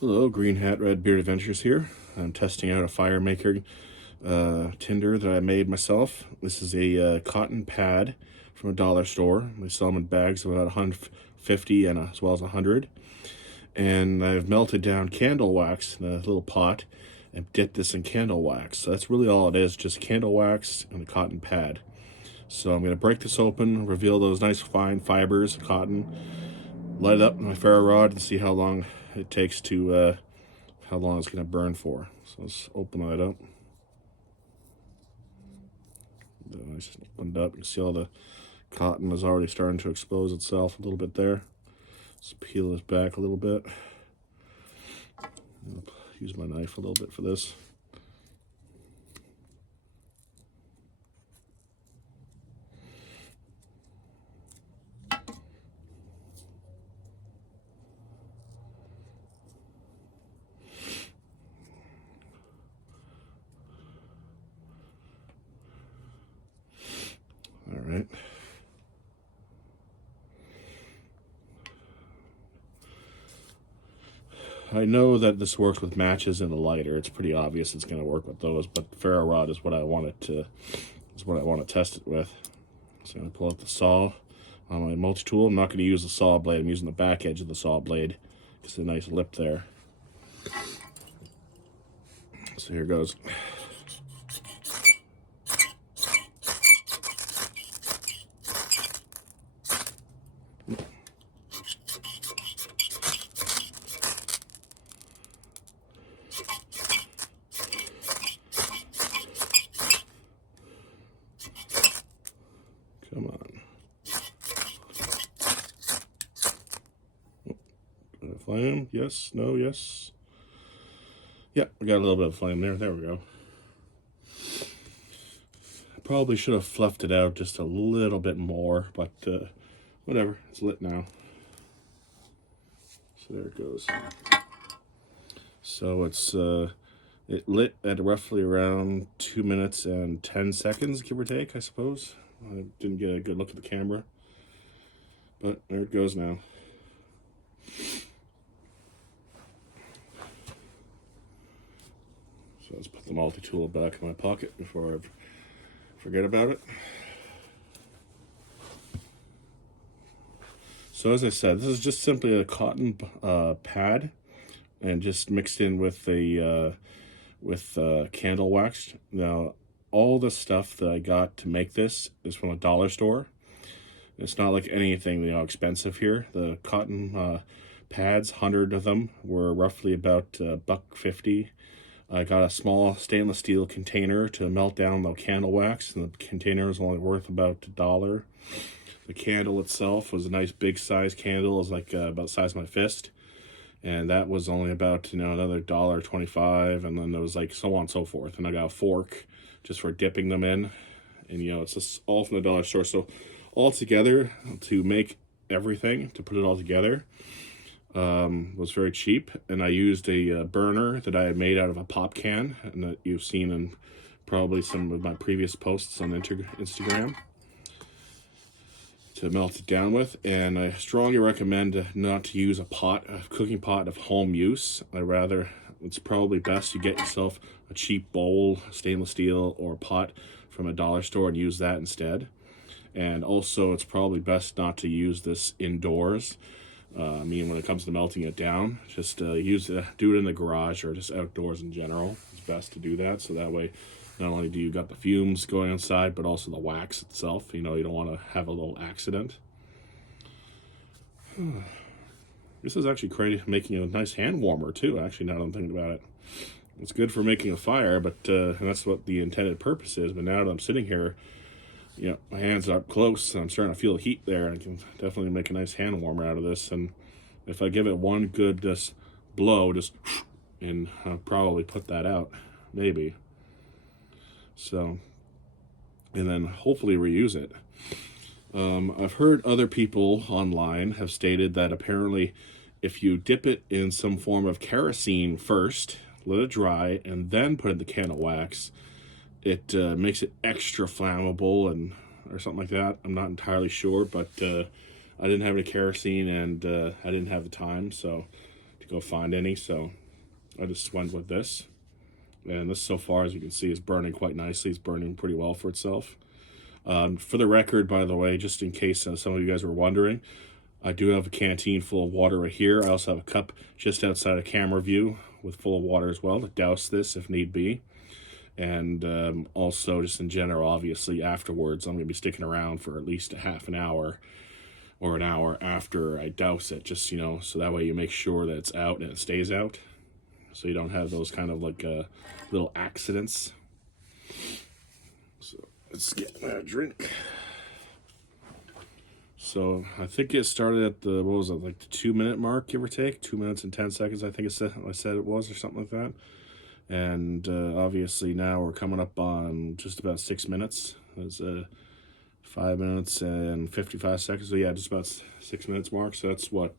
Hello, Greenhat-Redbeard Adventures here. I'm testing out a fire maker tinder that I made myself. This is a cotton pad from a dollar store. They sell them in bags of about 150 and as well as 100. And I've melted down candle wax in a little pot and dipped this in candle wax. So that's really all it is, just candle wax and a cotton pad. So I'm going to break this open, reveal those nice fine fibers of cotton, light it up with my ferro rod and see how long it takes to how long it's going to burn for. So let's open that up. I just opened up. You can see all the cotton is already starting to expose itself a little bit there. Let's peel this back a little bit. I'll use my knife a little bit for this. All right. I know that this works with matches and a lighter. It's pretty obvious it's going to work with those, but ferro rod is what I want it to, is what I want to test it with. So I'm going to pull out the saw on my multi-tool. I'm not going to use the saw blade. I'm using the back edge of the saw blade. It's a nice lip there. So here goes. Come on. Got a flame? Yes, no, yes. Yeah, we got a little bit of flame there. There we go. Probably should have fluffed it out just a little bit more, but whatever. It's lit now. So there it goes. So it's it lit at roughly around 2 minutes and 10 seconds, give or take, I suppose. I didn't get a good look at the camera, but there it goes now. So let's put the multi-tool back in my pocket before I forget about it. So as I said, this is just simply a cotton pad and just mixed in with a candle wax. Now, all the stuff that I got to make this is from a dollar store. It's not like anything, expensive here. The cotton pads, 100 of them, were roughly about $1.50. I got a small stainless steel container to melt down the candle wax, and the container was only worth about $1. The candle itself was a nice big size candle. It was like about the size of my fist. And that was only about, another $1.25, and then there was like so on and so forth. And I got a fork just for dipping them in. And, it's just all from the dollar store. So all together, to make everything, to put it all together, was very cheap. And I used a burner that I had made out of a pop can, and that you've seen in probably some of my previous posts on Instagram, to melt it down with. And I strongly recommend not to use a cooking pot of home use. It's probably best you get yourself a cheap bowl, stainless steel, or pot from a dollar store and use that instead. And also, it's probably best not to use this indoors. When it comes to melting it down, just do it in the garage or just outdoors in general. It's best to do that, so that way not only do you got the fumes going inside, but also the wax itself. You don't want to have a little accident. This is actually making a nice hand warmer too, actually, now that I'm thinking about it. It's good for making a fire, but and that's what the intended purpose is. But now that I'm sitting here, my hands are up close, and I'm starting to feel the heat there. I can definitely make a nice hand warmer out of this. And if I give it one good blow, and I'll probably put that out, maybe. So, and then hopefully reuse it. I've heard other people online have stated that apparently if you dip it in some form of kerosene first, let it dry, and then put in the candle wax, it makes it extra flammable or something like that. I'm not entirely sure, but I didn't have any kerosene, and I didn't have the time, so to go find any, so I just went with this. And this, so far, as you can see, is burning quite nicely. It's burning pretty well for itself. For the record, by the way, just in case some of you guys were wondering, I do have a canteen full of water right here. I also have a cup just outside of camera view with full of water as well to douse this if need be. And also, just in general, obviously, afterwards, I'm going to be sticking around for at least a half an hour or an hour after I douse it, just, so that way you make sure that it's out and it stays out, so you don't have those kind of like little accidents. So let's get my drink. So I think it started at the, what was it, like the 2-minute mark, give or take, 2 minutes and 10 seconds, I think I said it was, or something like that. And obviously now we're coming up on just about 6 minutes. It's 5 minutes and 55 seconds. So yeah, just about 6 minutes mark. So that's what,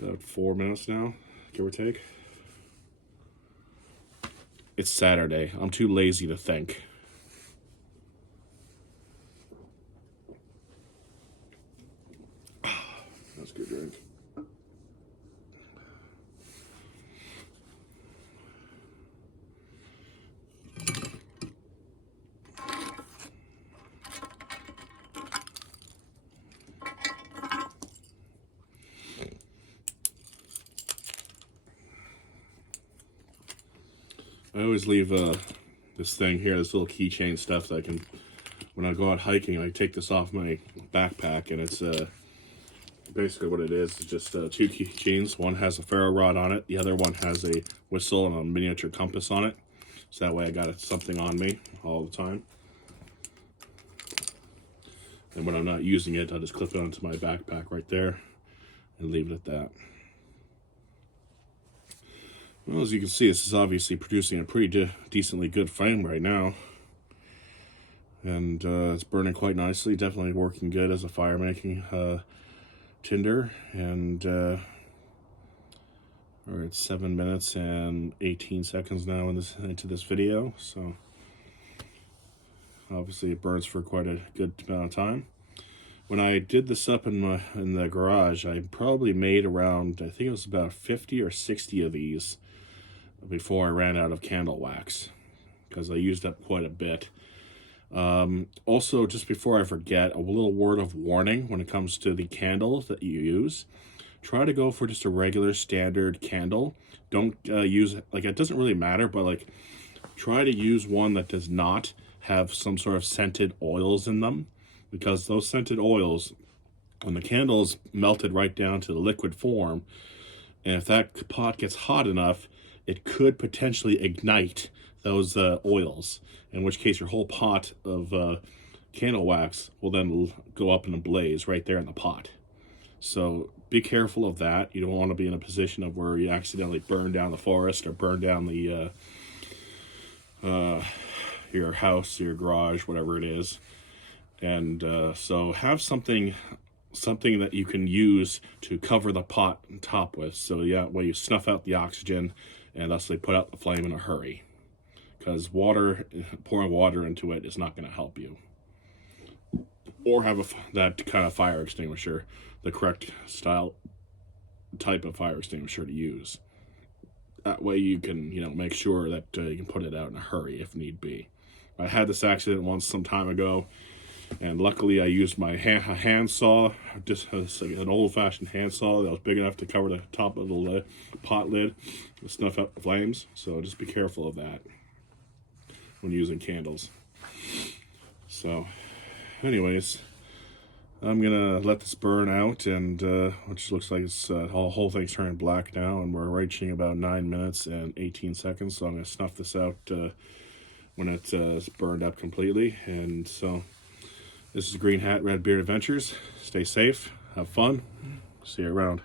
about 4 minutes now, give or take. It's Saturday. I'm too lazy to think. That's a good drink. I always leave this thing here, this little keychain stuff that I can, when I go out hiking, I take this off my backpack, and it's basically what it is just 2 keychains. One has a ferro rod on it, the other one has a whistle and a miniature compass on it, so that way I got something on me all the time. And when I'm not using it, I'll just clip it onto my backpack right there and leave it at that. Well, as you can see, this is obviously producing a pretty decently good flame right now. And it's burning quite nicely, definitely working good as a fire-making tinder. And we're at 7 minutes and 18 seconds now into this video. So obviously it burns for quite a good amount of time. When I did this up in the garage, I probably made around, I think it was about 50 or 60 of these before I ran out of candle wax, because I used up quite a bit. Also, just before I forget, a little word of warning when it comes to the candles that you use. Try to go for just a regular standard candle. Don't use, like, it doesn't really matter, but like, try to use one that does not have some sort of scented oils in them, because those scented oils, when the candle is melted right down to the liquid form, and if that pot gets hot enough, it could potentially ignite those oils, in which case your whole pot of candle wax will then go up in a blaze right there in the pot. So be careful of that. You don't want to be in a position of where you accidentally burn down the forest or burn down the your house, your garage, whatever it is. And so have something that you can use to cover the pot top with, so yeah, where you snuff out the oxygen and thusly put out the flame in a hurry, because pouring water into it is not going to help you. Or have that kind of fire extinguisher, the correct type of fire extinguisher to use. That way you can, make sure that you can put it out in a hurry if need be. I had this accident once some time ago, and luckily I used my hand saw, just an old-fashioned hand saw that was big enough to cover the top of the pot lid to snuff out the flames. So just be careful of that when using candles. So anyways, I'm gonna let this burn out, and which looks like it's whole thing's turning black now, and we're reaching about 9 minutes and 18 seconds. So I'm gonna snuff this out when it's burned up completely. And so this is Greenhat-Redbeard Adventures. Stay safe, have fun, see you around.